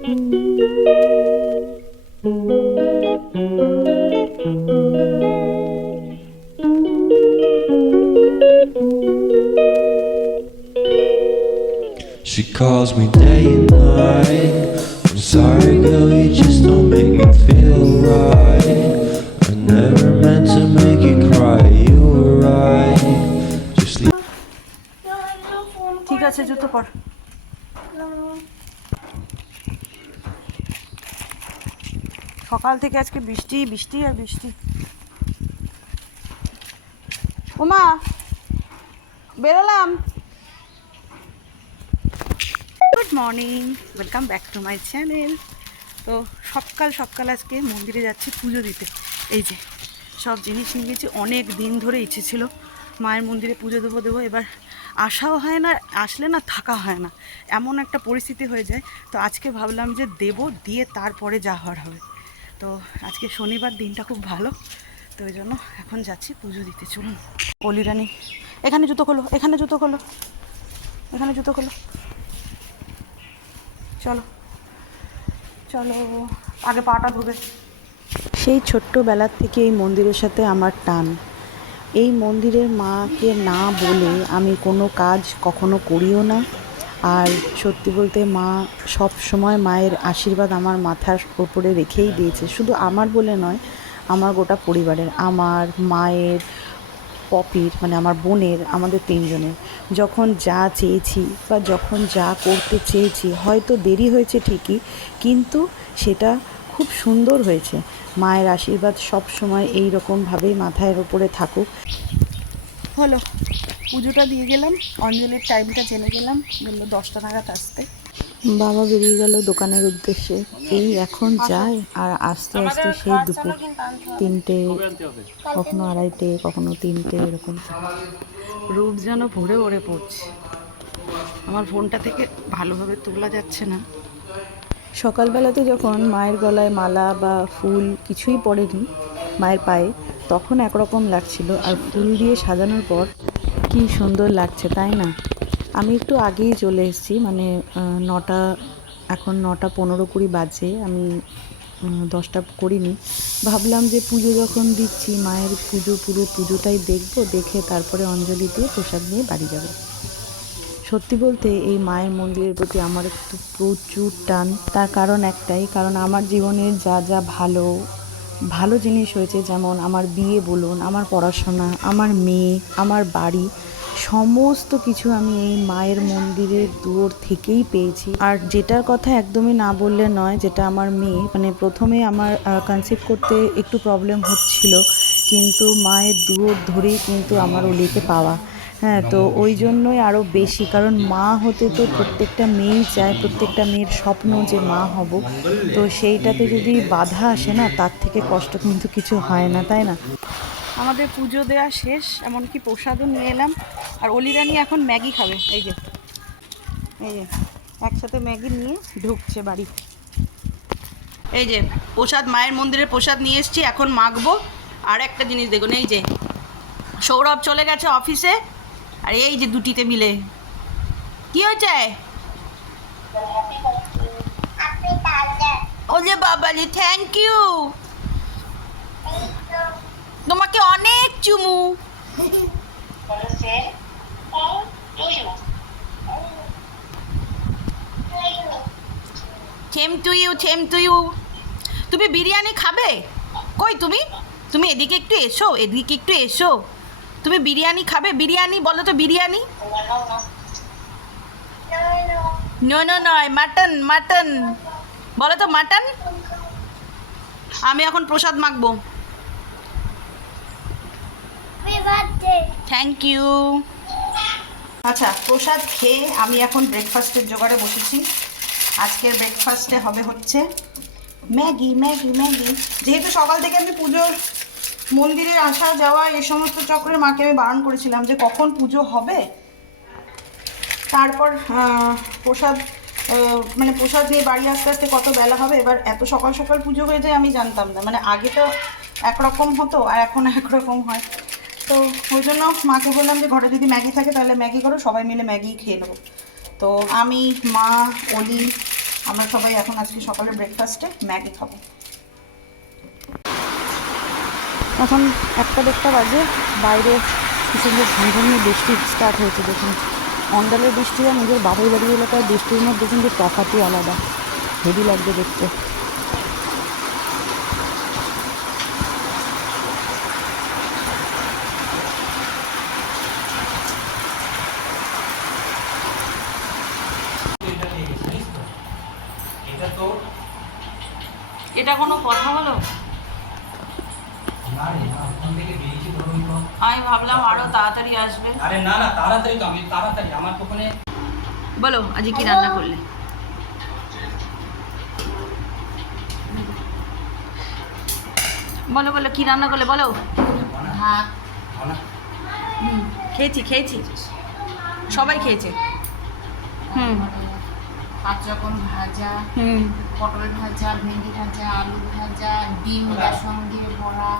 She calls me day and night. I'm sorry, girl, you just don't make me feel right. I never meant to make you cry. You were right. Just leave. ঠিক আছে জুতো পর সকাল থেকে আজকে বৃষ্টি বৃষ্টি আর বৃষ্টি। ওমা বেরোলাম। Good morning welcome back to my channel তো সকাল সকাল আজকে মন্দিরে যাচ্ছি পুজো দিতে। এই যে, সব জিনিস নিয়ে গেছি। অনেক দিন ধরে ইচ্ছে ছিল মায়ের মন্দিরে পুজো দেবো দেবো। এবার আসাও হয় না, আসলে না থাকা হয় না। এমন একটা পরিস্থিতি হয়ে যায়। তো আজকে ভাবলাম যে দেব, দিয়ে তারপরে যা হওয়ার হবে। তো আজকে শনিবার, দিনটা খুব ভালো। তো ওই জন্য এখন যাচ্ছি পুজো দিতে। চলুন। অলিরানি এখানে জুতো খোলো, এখানে জুতো খোলো, এখানে জুতো খোলো। চলো চলো, আগে পাটা ধুবে। সেই ছোট্টবেলার থেকে এই মন্দিরের সাথে আমার টান। এই মন্দিরের মাকে না বলে আমি কোনো কাজ কখনো করিও না। আর সত্যি বলতে মা সব সময় মায়ের আশীর্বাদ আমার মাথার ওপরে রেখেই দিয়েছে। শুধু আমার বলে নয়, আমার গোটা পরিবারের, আমার মায়ের, পপির মানে আমার বোনের, আমাদের তিনজনের। যখন যা চেয়েছি বা যখন যা করতে চেয়েছি, হয়তো দেরি হয়েছে ঠিকই, কিন্তু সেটা খুব সুন্দর হয়েছে। মায়ের আশীর্বাদ সব সময় এই রকমভাবেই মাথার ওপরে থাকুক। হলো। পুজোটা দিয়ে গেলাম অঞ্জলির টাইমটা জেনে গেলাম বলল দশটা নাগাদ আসতে। বাবা বেরিয়ে গেল দোকানের উদ্দেশ্যে। এই এখন যায় আর আস্তে আস্তে সেই দুপুর তিনটে কখনো আড়াইটে কখনো তিনটে এরকম। রূপ যেন ভরে ভরে পড়ছে। আমার ফোনটা থেকে ভালোভাবে তোলা যাচ্ছে না। সকালবেলাতে যখন মায়ের গলায় মালা বা ফুল কিছুই পড়েনি মায়ের পায়ে তখন একরকম লাগছিল। আর ফুল দিয়ে সাজানোর পর কি সুন্দর লাগছে, তাই না? আমি একটু আগেই চলে এসেছি মানে নটা, এখন নটা পনেরো কুড়ি বাজে, আমি দশটা করিনি। ভাবলাম যে পুজো যখন দিচ্ছি, মায়ের পুজো, পুরো পুজোটাই দেখব, দেখে তারপরে অঞ্জলি দিয়ে প্রসাদ নিয়ে বাড়ি যাব। সত্যি বলতে, এই মায়ের মন্দিরের প্রতি আমার একটু প্রচুর টান। তার কারণ একটাই, কারণ আমার জীবনের যা যা ভালো ভালো জিনিস হয়েছে, যেমন আমার বিয়ে বলুন, আমার পড়াশোনা, আমার মেয়ে, আমার বাড়ি, সমস্ত কিছু আমি এই মায়ের মন্দিরের দূর থেকেই পেয়েছি। আর যেটার কথা একদমই না বললে নয়, যেটা আমার মেয়ে মানে প্রথমে আমার কনসিভ করতে একটু প্রবলেম হচ্ছিল, কিন্তু মায়ের দূর ধরেই কিন্তু আমার ওলিকে পাওয়া। হ্যাঁ তো ওই জন্যই আরও বেশি। কারণ মা হতে তো প্রত্যেকটা মেয়েই চায় প্রত্যেকটা মেয়ের স্বপ্ন যে মা হব। তো সেইটাতে যদি বাধা আসে না তার থেকে কষ্ট কিন্তু কিছু হয় না তাই না? আমাদের পুজো দেওয়া শেষ এমনকি প্রসাদও নিয়ে এলাম। আর অলিরানি এখন ম্যাগি খাবে এই যে। এই যে একসাথে ম্যাগি নিয়ে ঢুকছে বাড়ি। এই যে প্রসাদ মায়ের মন্দিরের প্রসাদ নিয়ে এসেছি এখন মাখবো। আর একটা জিনিস দেখুন এই যে সৌরভ চলে গেছে অফিসে। আর, এই যে দুটিতে মিলে। কি হয়েছে? ও যে বাবালি থ্যাংক ইউ তোমাকে অনেক চুমু। ইউ তুমি বিরিয়ানি খাবে? কই তুমি? তুমি এদিকে একটু এসো, এদিকে একটু এসো। তুমি বিরিয়ানি খাবে? বিরিয়ানি? বলো তো বিরিয়ানি। নয় মাটন মাটন বলো তো মাটন আমি এখন প্রসাদ মাখবো। থ্যাংক ইউ আচ্ছা প্রসাদ খেয়ে আমি এখন ব্রেকফাস্টের জোগাড়ে বসেছি। আজকের ব্রেকফাস্টে হবে হচ্ছে ম্যাগি ম্যাগি ম্যাগি। যেহেতু সকাল থেকে আমি পুজোর মন্দিরে আসা যাওয়া এই সমস্ত চক্রের মাকে আমি বারণ করেছিলাম যে কখন পুজো হবে। তারপর প্রসাদ মানে প্রসাদ নিয়ে বাড়ি আসতে আসতে কত বেলা হবে, এবার এত সকাল সকাল পুজো হয়ে যায় আমি জানতাম না। মানে আগে তো একরকম হতো আর এখন একরকম হয়। তো ওই জন্য মাকে বললাম যে ঘরে যদি ম্যাগি থাকে তাহলে ম্যাগি করো, সবাই মিলে ম্যাগি খেয়ে নেব। তো আমি, মা, অলি, আমরা সবাই এখন আজকে সকালে ব্রেকফাস্টে ম্যাগি খাব। এখন একটা দেড়টা বাজে। বাইরে সুন্দর ঝমঝমিয়ে বৃষ্টি স্টার্ট হয়েছে, দেখুন। অন্ডালের বৃষ্টি আর নিজের বাড়ির বাড়ি এলাকার বৃষ্টির মধ্যে কিন্তু তফাতই আলাদা। হেভি লাগবে দেখতে। এটা কোনো কথা হলো আমি ভাবলাম তাড়াতাড়ি আসবে। আরে না না তাড়াতাড়ি তো আমি তাড়াতাড়ি আমার তো ওখানে বলো আজ কি রান্না করলে? বলো বলো কি রান্না করলে বলো? ভাত। হুম খেয়েছি খেয়েছি। সবাই খেয়েছে। হুম। পাঁচ রকম ভাজা হুম। পটল ভাজা ভেন্ডি ভাজা আলু ভাজা ডিম বেসন দিয়ে বড়া।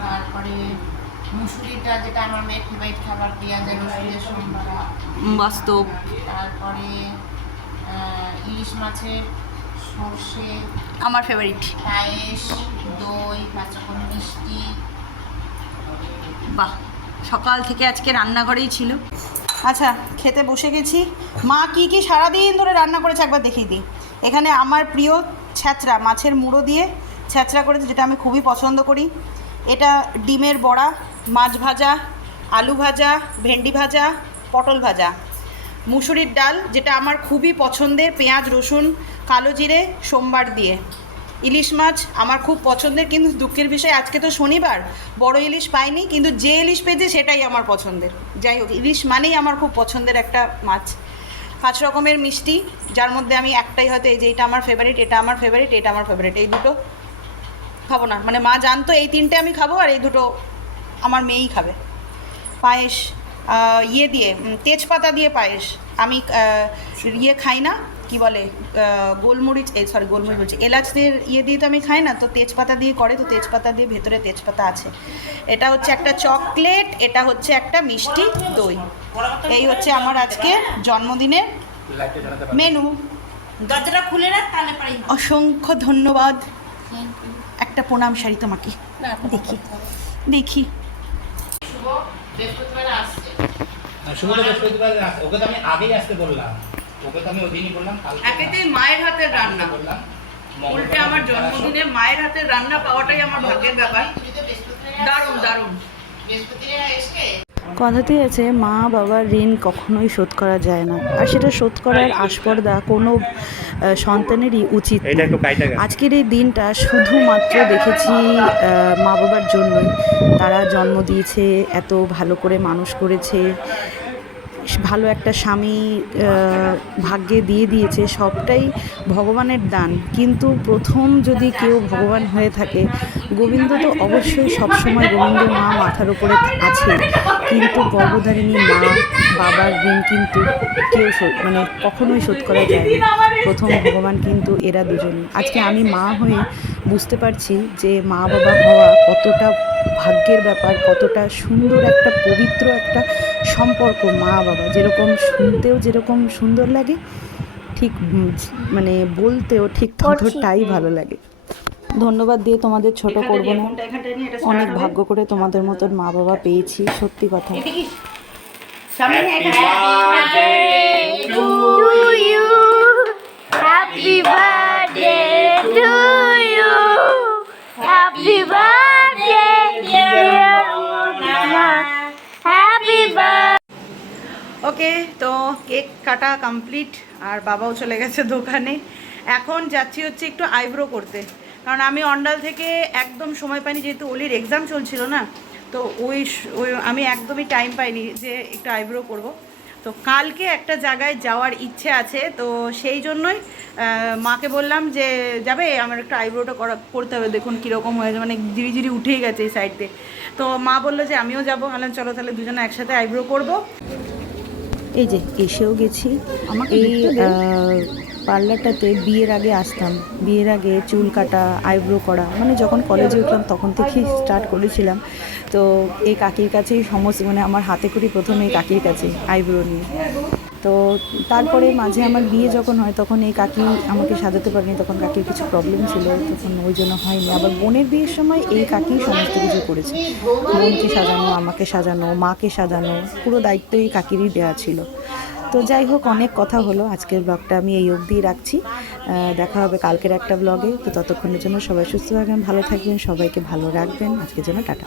তারপরে মুসুরিটা যেটা আমার মেয়ের ফেভারিট খাবার পেঁয়াজ আর রসুনের সম্বারা বাস্তব। তারপরে ইলিশ মাছের সর্ষে। আমার ফেভারিট পায়েস দই পাঁচ মিষ্টি। বাহ সকাল থেকে আজকে রান্নাঘরেই ছিল। আচ্ছা খেতে বসে গেছি। মা কি কি সারাদিন ধরে রান্না করেছে একবার দেখিয়ে দিই। এখানে আমার প্রিয় ছ্যাঁচড়া মাছের মুড়ো দিয়ে ছ্যাঁচড়া করেছে যেটা আমি খুবই পছন্দ করি। এটা ডিমের বড়া, মাছ ভাজা, আলু ভাজা, ভেন্ডি ভাজা, পটল ভাজা। মুসুরির ডাল, যেটা আমার খুবই পছন্দের, পেঁয়াজ, রসুন, কালো জিরে, সোমবার দিয়ে। ইলিশ মাছ আমার খুব পছন্দের, কিন্তু দুঃখের বিষয়, আজকে তো শনিবার, বড় ইলিশ পাইনি, কিন্তু যে ইলিশ পেয়েছে সেটাই আমার পছন্দের। যাই হোক, ইলিশ মানেই আমার খুব পছন্দের একটা মাছ। পাঁচ রকমের মিষ্টি, যার মধ্যে আমি একটাই হয়তো, এই যে এটা আমার ফেভারিট এটা আমার ফেভারিট এটা আমার ফেভারিট এই দুটো। খাব না। মানে মা জানতো এই তিনটে আমি খাব আর এই দুটো আমার মেয়েই খাবে। পায়েস ইয়ে দিয়ে তেজপাতা দিয়ে পায়েস। আমি ইয়ে খাই না কি বলে গোলমরিচ এই সরি গোলমরিচ বলছি। এলাচদের ইয়ে দিয়ে তো আমি খাই না তো তেজপাতা দিয়ে করে তো তেজপাতা দিয়ে ভেতরে তেজপাতা আছে। এটা হচ্ছে একটা চকলেট এটা হচ্ছে একটা মিষ্টি দই। এই হচ্ছে আমার আজকে জন্মদিনের মেনু। দরজাটা খুলে রাখ তাহলে অসংখ্য ধন্যবাদ। একটা প্রণাম শাড়ি তোমাকে। দেখি। দেখি। ওকে তো আমি আগেই আসতে বললাম। ওকে তো আমি ওই দিনই বললাম একেতেই মায়ের হাতের রান্না। বললাম উল্টে আমার জন্মদিনে মায়ের হাতের রান্না পাওয়াটাই আমার ভাগ্যের ব্যাপার। দারুণ দারুণ। বৃহস্পতিবার এসে কথাতেই আছে মা বাবার ঋণ কখনোই শোধ করা যায় না। আর সেটা শোধ করার আস্পর্দা কোনো সন্তানেরই উচিত। আজকের এই দিনটা শুধুমাত্র দেখেছি মা বাবার জন্যই। তারা জন্ম দিয়েছে এত ভালো করে মানুষ করেছে। ভালো একটা স্বামী ভাগ্যে দিয়ে দিয়েছে, সবটাই ভগবানের দান। কিন্তু প্রথম যদি কেউ ভগবান হয়ে থাকে, গোবিন্দ তো অবশ্যই সবসময় গোবিন্দ মা মাথার উপরে আছে। কিন্তু গর্ভধারিণী মা, বাবার ঋণ কিন্তু কেউ মানে কখনোই শোধ করা যায় না। প্রথম ভগবান কিন্তু এরা দুজনই। আজকে আমি মা হয়ে বুঝতে পারছি যে মা বাবা হওয়া কতটা ভাগ্যের ব্যাপার, কতটা সুন্দর একটা, পবিত্র একটা সম্পর্ক মা বাবা যেরকম শুনতেও যেরকম সুন্দর লাগে ঠিক মানে বলতেও ঠিক ততটাই ভালো লাগে। ধন্যবাদ দিয়ে তোমাদের ছোট করব না। অনেক ভাগ্য করে তোমাদের মতন মা বাবা পেয়েছি সত্যি কথা। Happy birthday to you. Happy birthday ওকে, তো কেক কাটা কমপ্লিট আর বাবাও চলে গেছে দোকানে। এখন যাচ্ছি হচ্ছে একটু আইব্রো করতে। কারণ আমি অন্ডাল থেকে একদম সময় পাইনি, যেহেতু ওলির এক্সাম চলছিল না, তো ওই ওই আমি একদমই টাইম পাইনি যে একটু আইব্রো করব। তো কালকে একটা জায়গায় যাওয়ার ইচ্ছে আছে, তো সেই জন্যই মাকে বললাম যে, যাবে, আমার একটা আইব্রোটা করা, করতে হবে, দেখুন কীরকম হয়েছে মানে জিরি জিরি উঠেই গেছে এই সাইড দিয়ে তো মা বলল যে, আমিও যাব। বললাম, চলো তাহলে দুজনে একসাথে আইব্রো করব। এই যে এসেও গেছি। এই পার্লারটাতে বিয়ের আগে আসতাম। বিয়ের আগে চুল কাটা আইব্রো করা মানে যখন কলেজে উঠলাম তখন থেকেই স্টার্ট করেছিলাম। তো এই কাকির কাছেই সমস্ত মানে আমার হাতে করি প্রথমে এই কাকির কাছে আইব্রো নিয়ে। তো তারপরে মাঝে আমার বিয়ে যখন হয়, তখন এই কাকি আমাকে সাজাতে পারেনি, তখন কাকির কিছু প্রবলেম ছিল, তখন ওই জন্য হয়নি। আবার বোনের বিয়ের সময় এই কাকি সমস্ত কিছু করেছে। বোনকে সাজানো, আমাকে সাজানো, মাকে সাজানো, পুরো দায়িত্ব এই কাকিরই দেওয়া ছিল। তো যাই হোক, অনেক কথা হলো। আজকের ব্লগটা আমি এই অবধিই রাখছি। দেখা হবে কালকের একটা ব্লগে তো ততক্ষণের জন্য সবাই সুস্থ থাকবেন, ভালো থাকবেন, সবাইকে ভালো রাখবেন। আজকের জন্য টাটা।